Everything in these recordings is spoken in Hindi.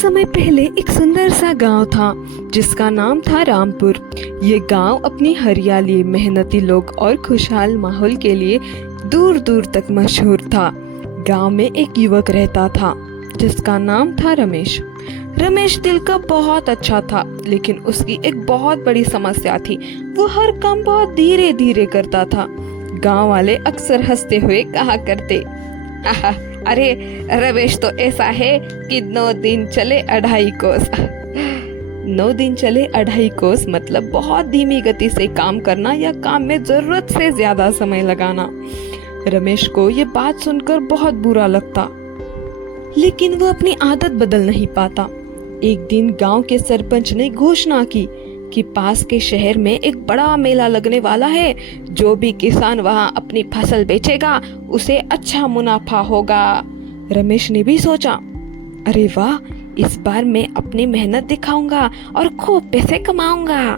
समय पहले एक सुंदर सा गांव था जिसका नाम था रामपुर। ये गांव अपनी हरियाली, मेहनती लोग और खुशहाल माहौल के लिए दूर दूर तक मशहूर था। गांव में एक युवक रहता था जिसका नाम था रमेश। रमेश दिल का बहुत अच्छा था, लेकिन उसकी एक बहुत बड़ी समस्या थी। वो हर काम बहुत धीरे धीरे करता था। गांव वाले अक्सर हंसते हुए कहा करते, आहा, अरे रमेश तो ऐसा है कि 9 दिन चले 2.5 कोस। 9 दिन चले 2.5 कोस मतलब बहुत धीमी गति से काम करना या काम में जरूरत से ज्यादा समय लगाना। रमेश को ये बात सुनकर बहुत बुरा लगता, लेकिन वो अपनी आदत बदल नहीं पाता। एक दिन गांव के सरपंच ने घोषणा की कि पास के शहर में एक बड़ा मेला लगने वाला है। जो भी किसान वहां अपनी फसल बेचेगा उसे अच्छा मुनाफा होगा। रमेश ने भी सोचा, अरे वाह, इस बार मैं अपनी मेहनत दिखाऊंगा और खूब पैसे कमाऊंगा।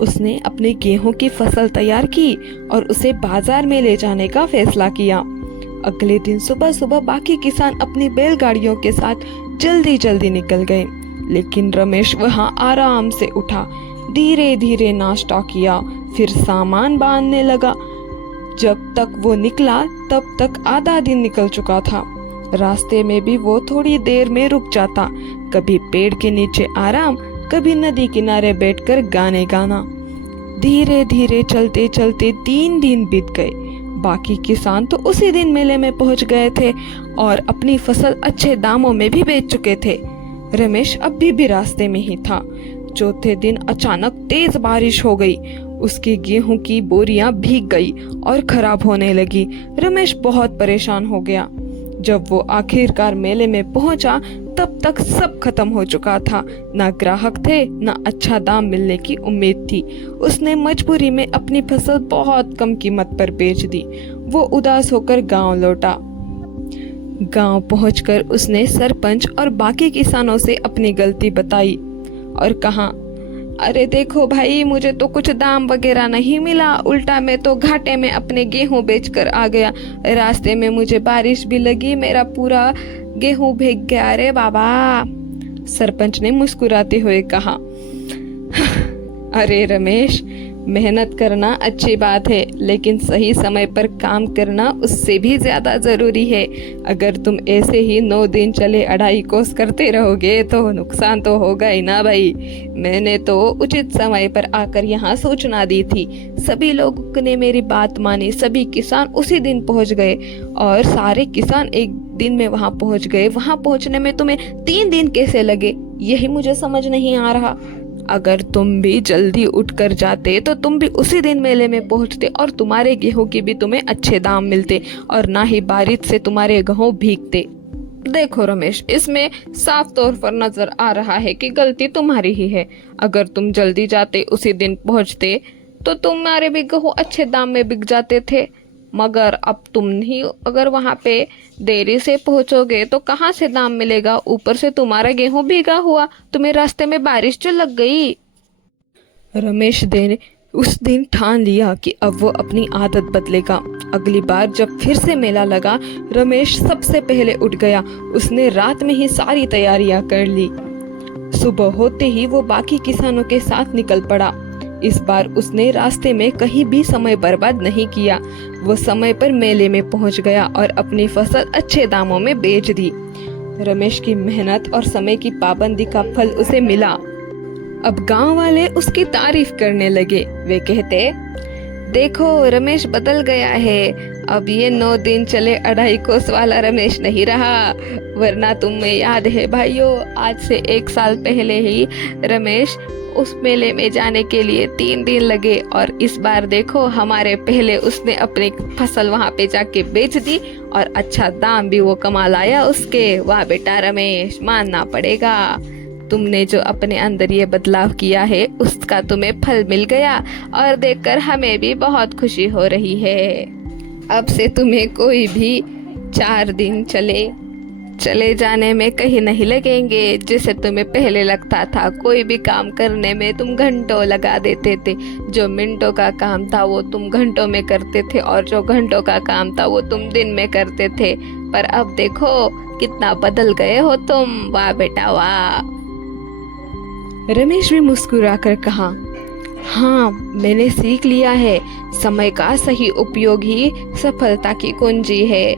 उसने अपने गेहूं की फसल तैयार की और उसे बाजार में ले जाने का फैसला किया। अगले दिन सुबह सुबह बाकी किसान अपनी बैलगाड़ियों के साथ जल्दी जल्दी निकल गए, लेकिन रमेश वहां आराम से उठा, धीरे धीरे नाश्ता किया, फिर सामान बांधने लगा। जब तक वो निकला तब तक आधा दिन निकल चुका था। रास्ते में भी वो थोड़ी देर में रुक जाता, कभी पेड़ के नीचे आराम, कभी नदी किनारे बैठकर गाने गाना। धीरे धीरे चलते चलते 3 दिन बीत गए। बाकी किसान तो उसी दिन मेले में पहुंच गए थे और अपनी फसल अच्छे दामों में भी बेच चुके थे। रमेश अभी भी रास्ते में ही था। चौथे दिन अचानक तेज बारिश हो गई। उसकी गेहूं की बोरियां भीग गई और खराब होने लगी। रमेश बहुत परेशान हो गया। जब वो आखिरकार मेले में पहुंचा तब तक सब खत्म हो चुका था। ना ग्राहक थे, ना अच्छा दाम मिलने की उम्मीद थी। उसने मजबूरी में अपनी फसल बहुत कम कीमत पर बेच दी। वो उदास होकर गांव लौटा। गांव पहुंचकर उसने सरपंच और बाकी किसानों से अपनी गलती बताई और कहा, अरे देखो भाई, मुझे तो कुछ दाम वगैरह नहीं मिला, उल्टा मैं तो घाटे में अपने गेहूं बेचकर आ गया। रास्ते में मुझे बारिश भी लगी, मेरा पूरा गेहूं भीग गया रे बाबा। सरपंच ने मुस्कुराते हुए कहा, अरे रमेश, मेहनत करना अच्छी बात है, लेकिन सही समय पर काम करना उससे भी ज्यादा जरूरी है। अगर तुम ऐसे ही 9 दिन चले 2.5 कोस करते रहोगे तो नुकसान तो होगा ही ना भाई। मैंने तो उचित समय पर आकर यहाँ सूचना दी थी। सभी लोगों ने मेरी बात मानी। सभी किसान उसी दिन पहुँच गए और सारे किसान एक दिन में वहाँ पहुँच गए। वहाँ पहुँचने में तुम्हें 3 दिन कैसे लगे, यही मुझे समझ नहीं आ रहा। अगर तुम भी जल्दी उठकर जाते तो तुम भी उसी दिन मेले में पहुंचते और तुम्हारे गेहूं की भी तुम्हें अच्छे दाम मिलते और ना ही बारिश से तुम्हारे गेहूं भीगते। देखो रमेश, इसमें साफ तौर पर नजर आ रहा है कि गलती तुम्हारी ही है। अगर तुम जल्दी जाते, उसी दिन पहुंचते, तो तुम्हारे भी गेहूं अच्छे दाम में बिक जाते थे। मगर अब तुम ही अगर वहां पे देरी से पहुंचोगे तो कहाँ से दाम मिलेगा? ऊपर से तुम्हारा गेहूं भीगा हुआ, तुम्हें रास्ते में बारिश जो लग गई। रमेश ने उस दिन ठान लिया कि अब वो अपनी आदत बदलेगा। अगली बार जब फिर से मेला लगा, रमेश सबसे पहले उठ गया। उसने रात में ही सारी तैयारियां कर ली। सुबह होते ही वो बाकी किसानों के साथ निकल पड़ा। इस बार उसने रास्ते में कहीं भी समय बर्बाद नहीं किया। वो समय पर मेले में पहुंच गया और अपनी फसल अच्छे दामों में बेच दी। रमेश की मेहनत और समय की पाबंदी का फल उसे मिला। अब गांव वाले उसकी तारीफ करने लगे। वे कहते, देखो रमेश बदल गया है, अब ये 9 दिन चले 2.5 कोस वाला रमेश नहीं रहा। वरना तुम्हें याद है भाइयों, आज से 1 साल पहले ही रमेश उस मेले में जाने के लिए 3 दिन लगे और इस बार देखो, हमारे पहले उसने अपनी फसल वहां पे जाके बेच दी और अच्छा दाम भी वो कमा लाया उसके। वाह बेटा रमेश, मानना पड़ेगा, तुमने जो अपने अंदर ये बदलाव किया है उसका तुम्हें फल मिल गया और देखकर हमें भी बहुत खुशी हो रही है। अब से तुम्हें कोई भी 4 दिन चले चले जाने में कहीं नहीं लगेंगे, जिसे तुम्हें पहले लगता था। कोई भी काम करने में तुम घंटों लगा देते थे। जो मिनटों का काम था वो तुम घंटों में करते थे, और जो घंटों का काम था वो तुम दिन में करते थे। पर अब देखो कितना बदल गए हो तुम। वाह बेटा वाह। रमेश भी मुस्कुराकर कहा, हाँ, मैंने सीख लिया है, समय का सही उपयोग ही सफलता की कुंजी है।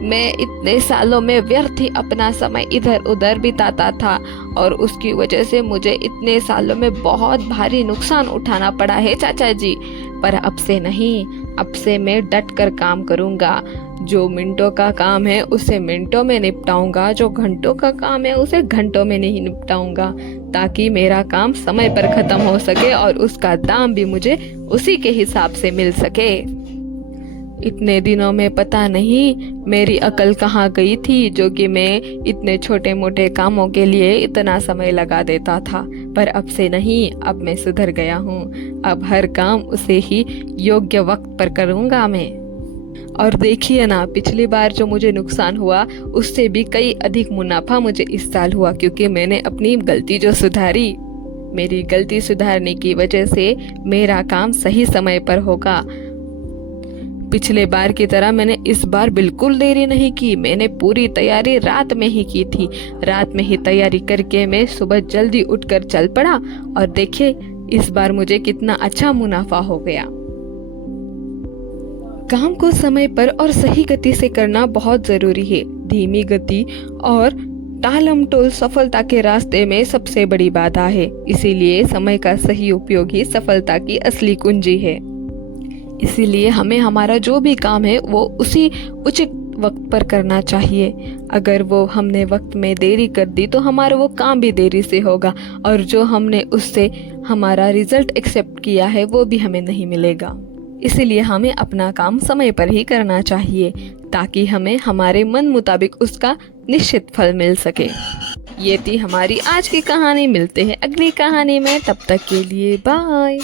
मैं इतने सालों में व्यर्थ ही अपना समय इधर उधर बिताता था, और उसकी वजह से मुझे इतने सालों में बहुत भारी नुकसान उठाना पड़ा है चाचा जी। पर अब से नहीं, अब से मैं डट कर काम करूँगा। जो मिनटों का काम है उसे मिनटों में निपटाऊंगा, जो घंटों का काम है उसे घंटों में नहीं निपटाऊंगा, ताकि मेरा काम समय पर खत्म हो सके और उसका दाम भी मुझे उसी के हिसाब से मिल सके। इतने दिनों में पता नहीं मेरी अकल कहाँ गई थी, जो कि मैं इतने छोटे मोटे कामों के लिए इतना समय लगा देता था। पर अब से नहीं, अब मैं सुधर गया हूँ। अब हर काम उसे ही योग्य वक्त पर करूँगा मैं। और देखिए ना, पिछली बार जो मुझे नुकसान हुआ उससे भी कई अधिक मुनाफा मुझे इस साल हुआ, क्योंकि मैंने अपनी गलती जो सुधारी। मेरी गलती सुधारने की वजह से मेरा काम सही समय पर होगा। पिछले बार की तरह मैंने इस बार बिल्कुल देरी नहीं की। मैंने पूरी तैयारी रात में ही की थी। रात में ही तैयारी करके मैं सुबह जल्दी उठकर चल पड़ा, और देखिए इस बार मुझे कितना अच्छा मुनाफा हो गया। काम को समय पर और सही गति से करना बहुत जरूरी है। धीमी गति और टालमटोल सफलता के रास्ते में सबसे बड़ी बाधा है। इसीलिए समय का सही उपयोग ही सफलता की असली कुंजी है। इसीलिए हमें हमारा जो भी काम है वो उसी उचित वक्त पर करना चाहिए। अगर वो हमने वक्त में देरी कर दी तो हमारा वो काम भी देरी से होगा, और जो हमने उससे हमारा रिजल्ट एक्सेप्ट किया है वो भी हमें नहीं मिलेगा। इसीलिए हमें अपना काम समय पर ही करना चाहिए, ताकि हमें हमारे मन मुताबिक उसका निश्चित फल मिल सके। ये थी हमारी आज की कहानी। मिलते हैं अगली कहानी में, तब तक के लिए बाय।